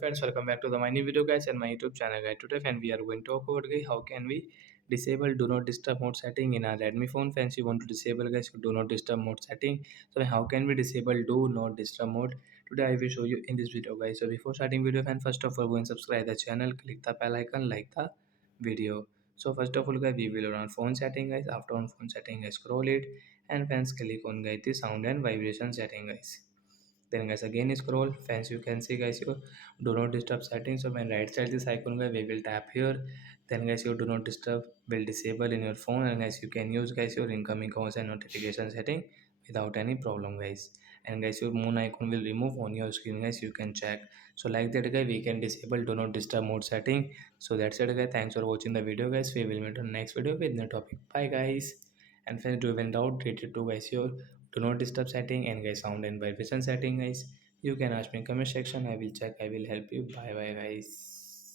Friends, welcome back to the my new video guys and my YouTube channel guys. Today friend we are going to talk about guys how can we disable do not disturb mode setting in our Redmi phone. Friends, you want to disable guys do not disturb mode setting. So how can we disable do not disturb mode? Today I will show you in this video guys. So before starting video friend, first of all go and subscribe the channel, click the bell icon, like the video. So first of all guys we will run phone setting guys. After on phone setting guys, scroll it and friends click on guys the sound and vibration setting guys. Then guys again scroll friends, you can see guys your do not disturb settings. So when right side this icon guys, we will tap here. Then guys your do not disturb will disable in your phone, and guys you can use guys your incoming calls and notification setting without any problem guys. And guys your moon icon will remove on your screen guys, you can check. So like that guys we can disable do not disturb mode setting. So that's it guys, thanks for watching the video guys. We will meet on next video with new topic. Bye guys. And friends, do even doubt related to guys your do not disturb setting and guys sound and vibration setting guys, you can ask me in comment section. I will check, I will help you. Bye bye guys.